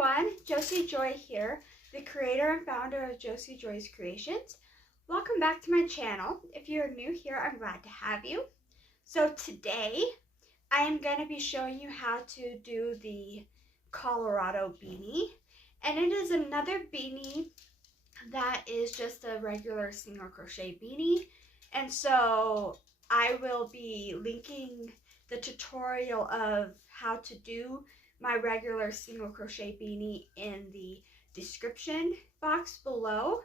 everyone, Josie Joy here, the creator and founder of Josie Joy's Creations. Welcome back to my channel. If you're new here, I'm glad to have you. So today, I am going to be showing you how to do the Colorado beanie. And it is another beanie that is just a regular single crochet beanie. And so I will be linking the tutorial of how to do my regular single crochet beanie in the description box below,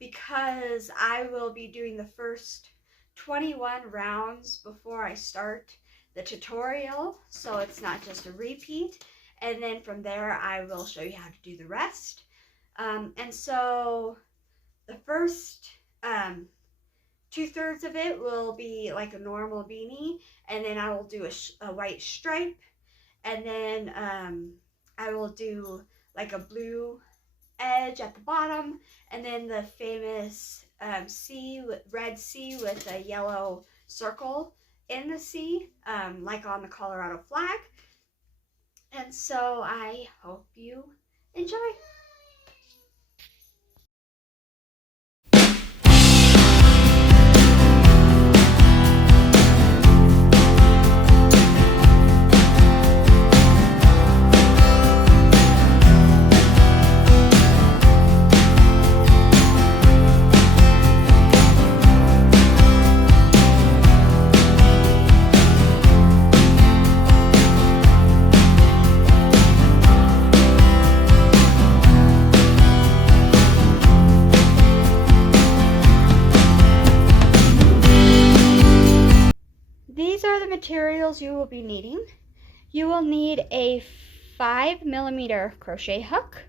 because I will be doing the first 21 rounds before I start the tutorial, so it's not just a repeat. And then from there I will show you how to do the rest. And so the first 2/3 of it will be like a normal beanie, and then I will do a white stripe, and then I will do like a blue edge at the bottom, and then the famous red C with a yellow circle in the C, like on the Colorado flag. And so I hope you enjoy. These are the materials you will be needing. You will need a 5mm crochet hook.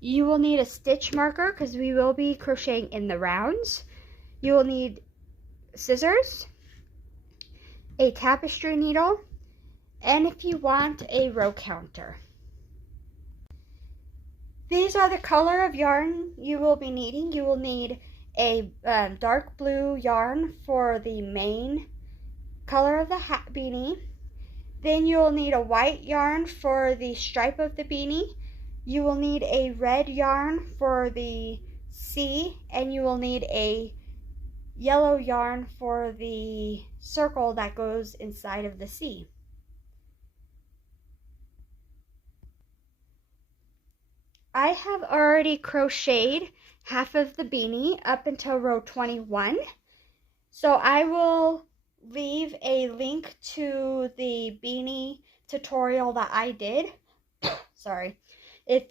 You will need a stitch marker because we will be crocheting in the rounds. You will need scissors, a tapestry needle, and if you want, a row counter. These are the color of yarn you will be needing. You will need a dark blue yarn for the main color of the beanie. Then you will need a white yarn for the stripe of the beanie. You will need a red yarn for the C, and you will need a yellow yarn for the circle that goes inside of the C. I have already crocheted half of the beanie up until row 21. So I will leave a link to the beanie tutorial that I did. Sorry, if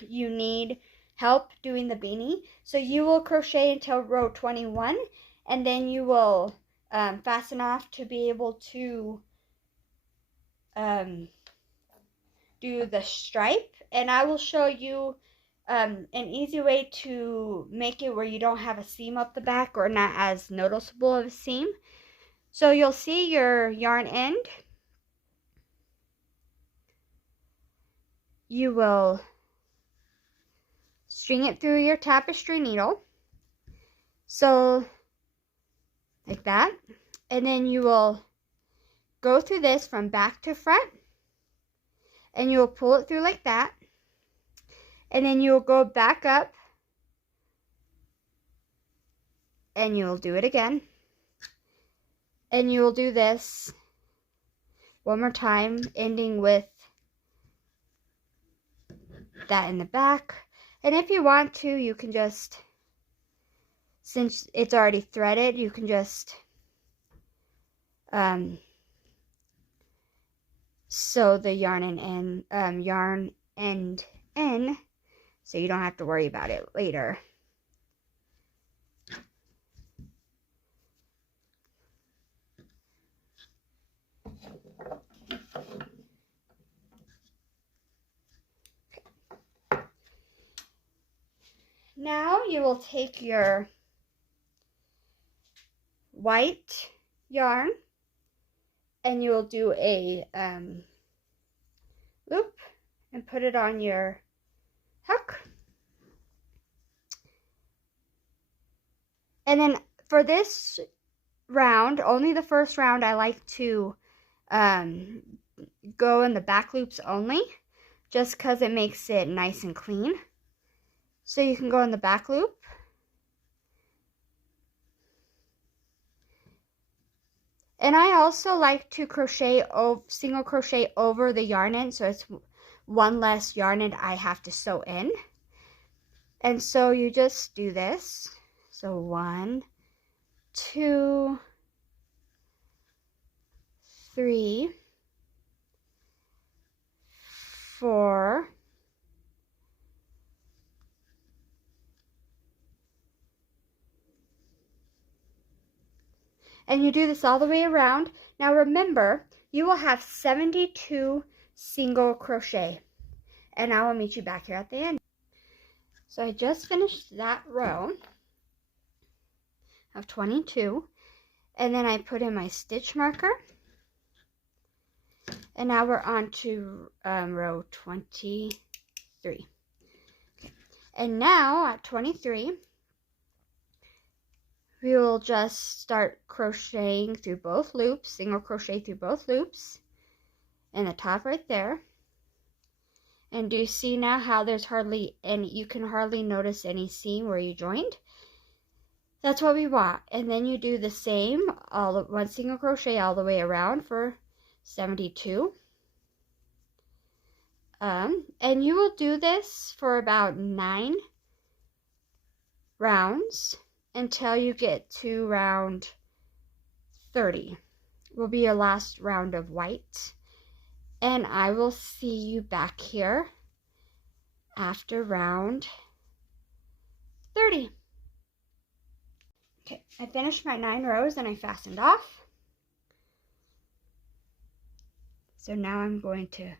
you need help doing the beanie. So you will crochet until row 21, and then you will fasten off to be able to do the stripe. And I will show you an easy way to make it where you don't have a seam up the back, or not as noticeable of a seam. So you'll see your yarn end. You will string it through your tapestry needle. So like that. And then you will go through this from back to front. And you will pull it through like that. And then you will go back up. And you will do it again. And you will do this one more time, ending with that in the back. And if you want to, you can just, since it's already threaded, you can just sew the yarn end in, so you don't have to worry about it later. Now you will take your white yarn and you will do a loop and put it on your hook. And then for this round, only the first round, I like to go in the back loops only. just because it makes it nice and clean. So you can go in the back loop. And I also like to single crochet over the yarn end, so it's one less yarn end I have to sew in. And so you just do this. So 1, 2, 3, 4, 5. And you do this all the way around. Now remember, you will have 72 single crochet. And I will meet you back here at the end. So I just finished that row of 22. And then I put in my stitch marker. And now we're on to row 23. Okay. And now at 23, we will just start crocheting through both loops, single crochet through both loops in the top right there. And do you see now how there's hardly any, you can hardly notice any seam where you joined? That's what we want. And then you do the same, one single crochet all the way around for 72. And you will do this for about 9 rounds until you get to round 30. Will be your last round of white. And I will see you back here after round 30. Okay, I finished my 9 rows and I fastened off. So now I'm going to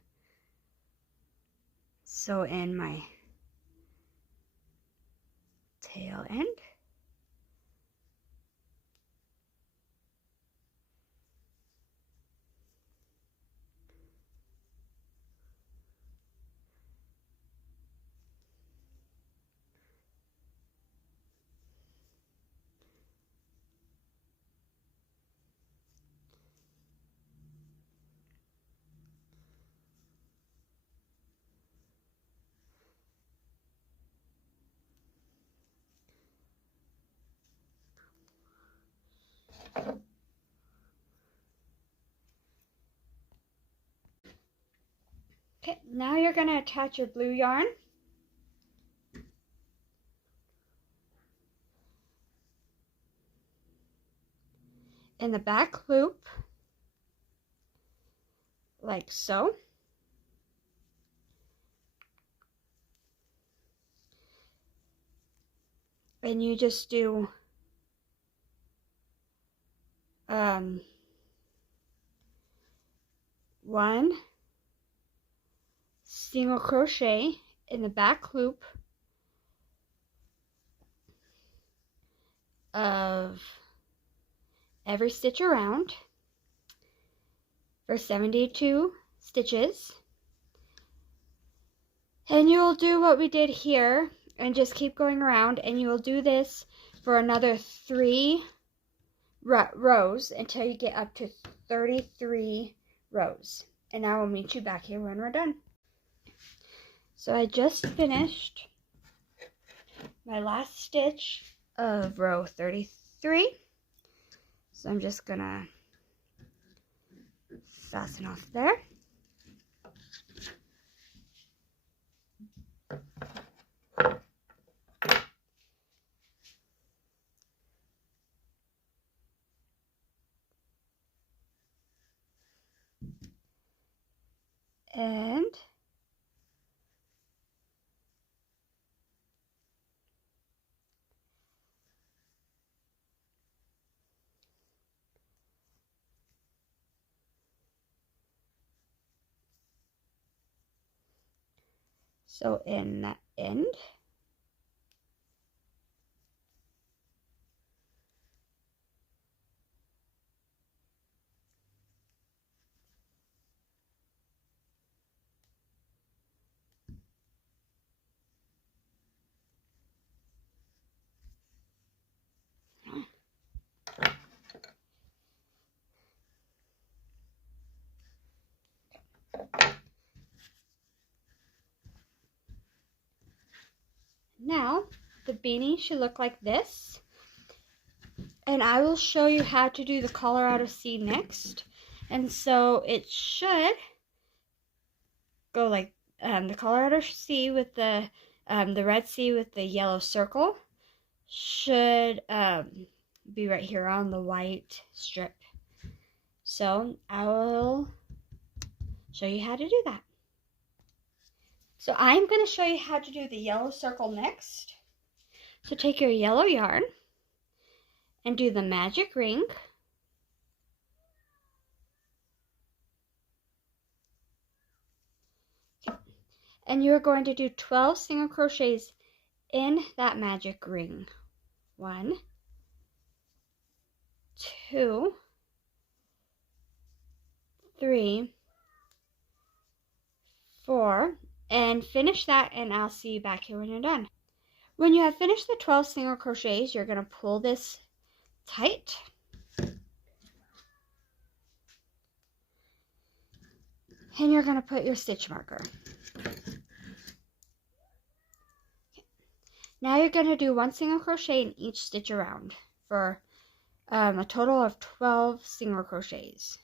sew in my tail end. Okay, now you're going to attach your blue yarn in the back loop, like so. And you just do 1 single crochet in the back loop of every stitch around for 72 stitches. And you will do what we did here and just keep going around, and you will do this for another 3 rows until you get up to 33 rows. And I will meet you back here when we're done. So I just finished my last stitch of row 33. So I'm just gonna fasten off there. And so in that end, Now, the beanie should look like this. And I will show you how to do the Colorado Sea next. And so it should go like the Colorado Sea with the Red Sea with the yellow circle should be right here on the white strip. So I will show you how to do that. So I'm going to show you how to do the yellow circle next. So take your yellow yarn and do the magic ring. And you're going to do 12 single crochets in that magic ring. 1, 2, 3, 4, and finish that, and I'll see you back here when you're done. When you have finished the 12 single crochets, you're going to pull this tight. And you're going to put your stitch marker. Now you're going to do 1 single crochet in each stitch around for a total of 12 single crochets.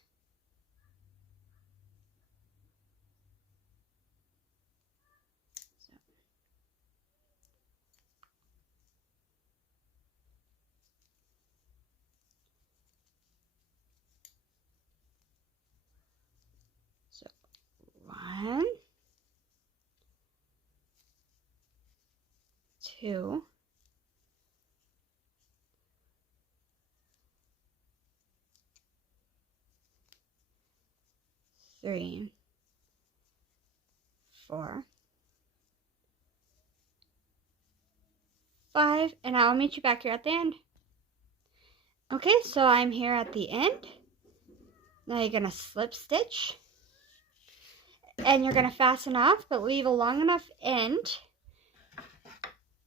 So 1, 2, 3, 4, 5, and I'll meet you back here at the end. Okay, so I'm here at the end. Now you're going to slip stitch, and you're going to fasten off, but leave a long enough end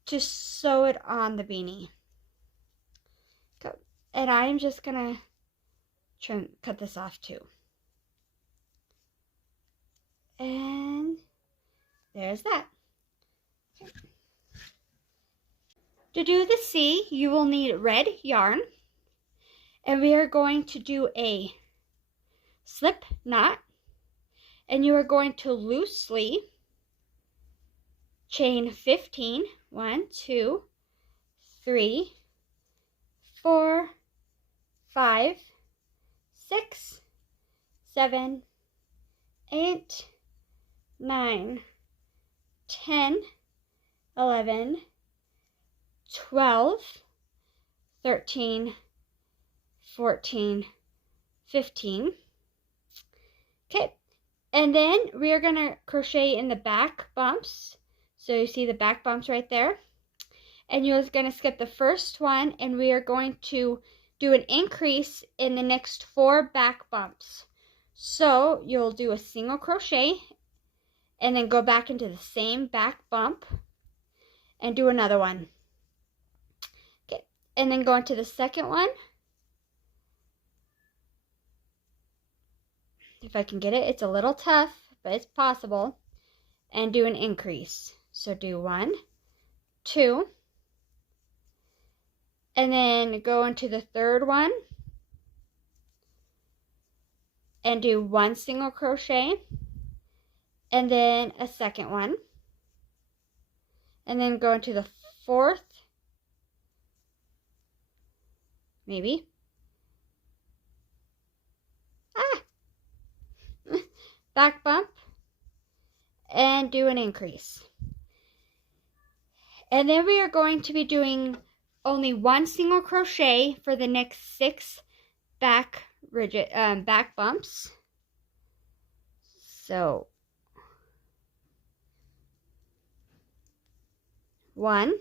to sew it on the beanie. And I'm just going to try and cut this off too. And there's that. Okay. To do the C, you will need red yarn, and we are going to do a slip knot, and you are going to loosely chain 15. 1, 2, 3, 4, 5, 6, 7, 8, 9, 10, 11, 12, 13, 14, 15. Okay, and then we are going to crochet in the back bumps. So you see the back bumps right there. And you're going to skip the first one, and we are going to do an increase in the next 4 back bumps. So you'll do a single crochet and then go back into the same back bump and do another one. Okay, and then go into the second one. If I can get it, it's a little tough, but it's possible. And do an increase. So do 1, 2, and then go into the third one and do 1 single crochet, and then a second one, and then go into the fourth, maybe, back bump, and do an increase. And then we are going to be doing only 1 single crochet for the next 6 back bumps. So 1,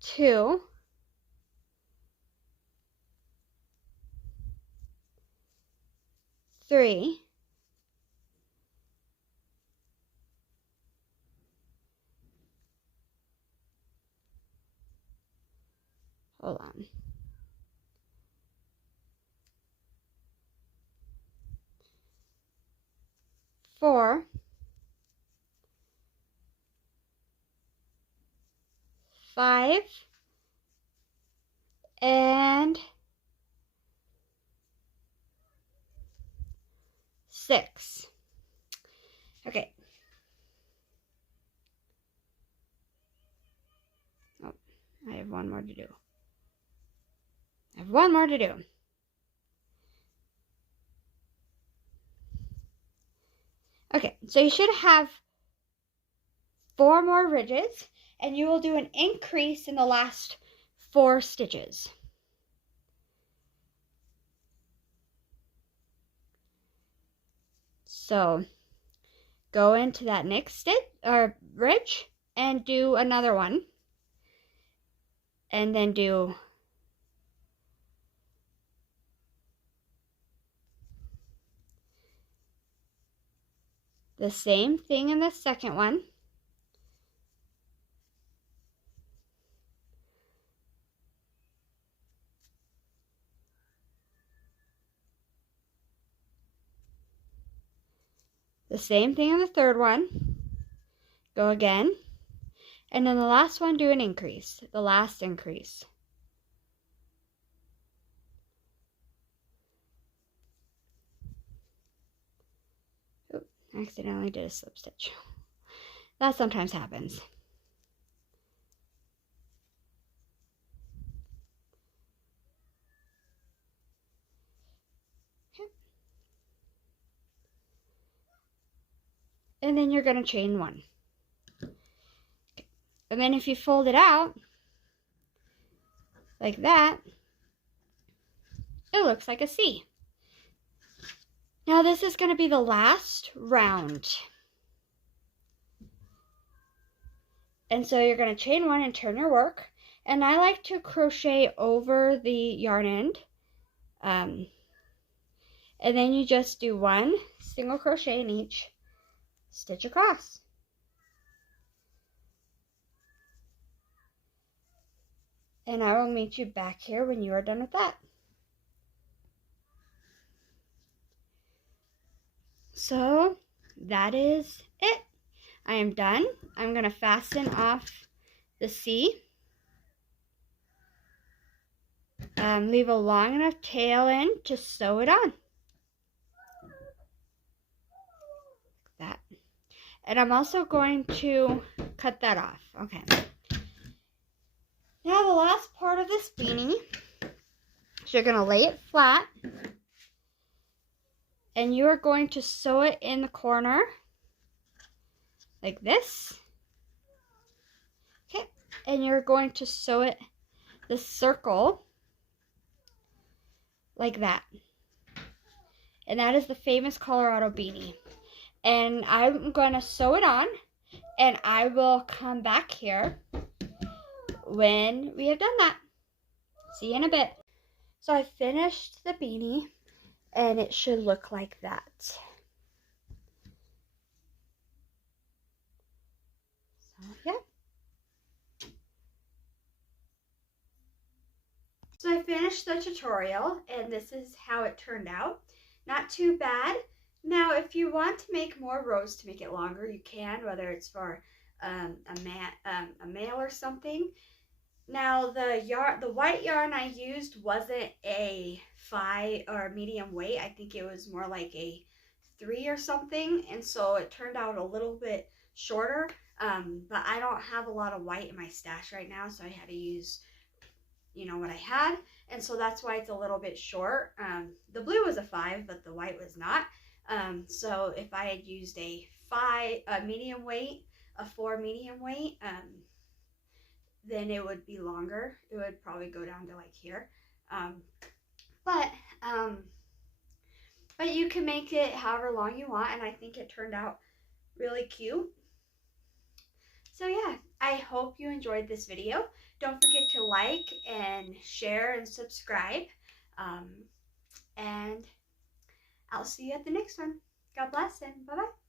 2, 3, 4, 5 and 6. Okay. Oh, I have one more to do. Okay, so you should have 4 more ridges, and you will do an increase in the last 4 stitches. So go into that next stitch or ridge and do another one, and then do the same thing in the second one. The same thing in the third one. Go again. And then the last one, do an increase. The last increase. Oop, I accidentally did a slip stitch. That sometimes happens. Okay. And then you're going to chain 1. Okay. And then if you fold it out like that, it looks like a C. Now this is going to be the last round. And so you're going to chain 1 and turn your work. And I like to crochet over the yarn end. And then you just do 1 single crochet in each stitch across. And I will meet you back here when you are done with that. So that is it. I am done. I'm going to fasten off the C. Leave a long enough tail in to sew it on. Like that. And I'm also going to cut that off. Okay. Now the last part of this beanie, so you're going to lay it flat. And you are going to sew it in the corner like this. Okay. And you're going to sew it the circle like that. And that is the famous Colorado beanie. And I'm going to sew it on, and I will come back here when we have done that. See you in a bit. So I finished the beanie, and it should look like that. So yeah. So I finished the tutorial, and this is how it turned out. Not too bad. Now, if you want to make more rows to make it longer, you can, whether it's for a male or something. Now, the white yarn I used wasn't a 5 or medium weight. I think it was more like a 3 or something, and so it turned out a little bit shorter. But I don't have a lot of white in my stash right now, so I had to use, what I had, and so that's why it's a little bit short. The blue was a 5, but the white was not. So if I had used a 5 medium weight, a 4 medium weight, then it would be longer. It would probably go down to like here. But you can make it however long you want, and I think it turned out really cute. So yeah, I hope you enjoyed this video. Don't forget to like and share and subscribe. And I'll see you at the next one. God bless and bye-bye.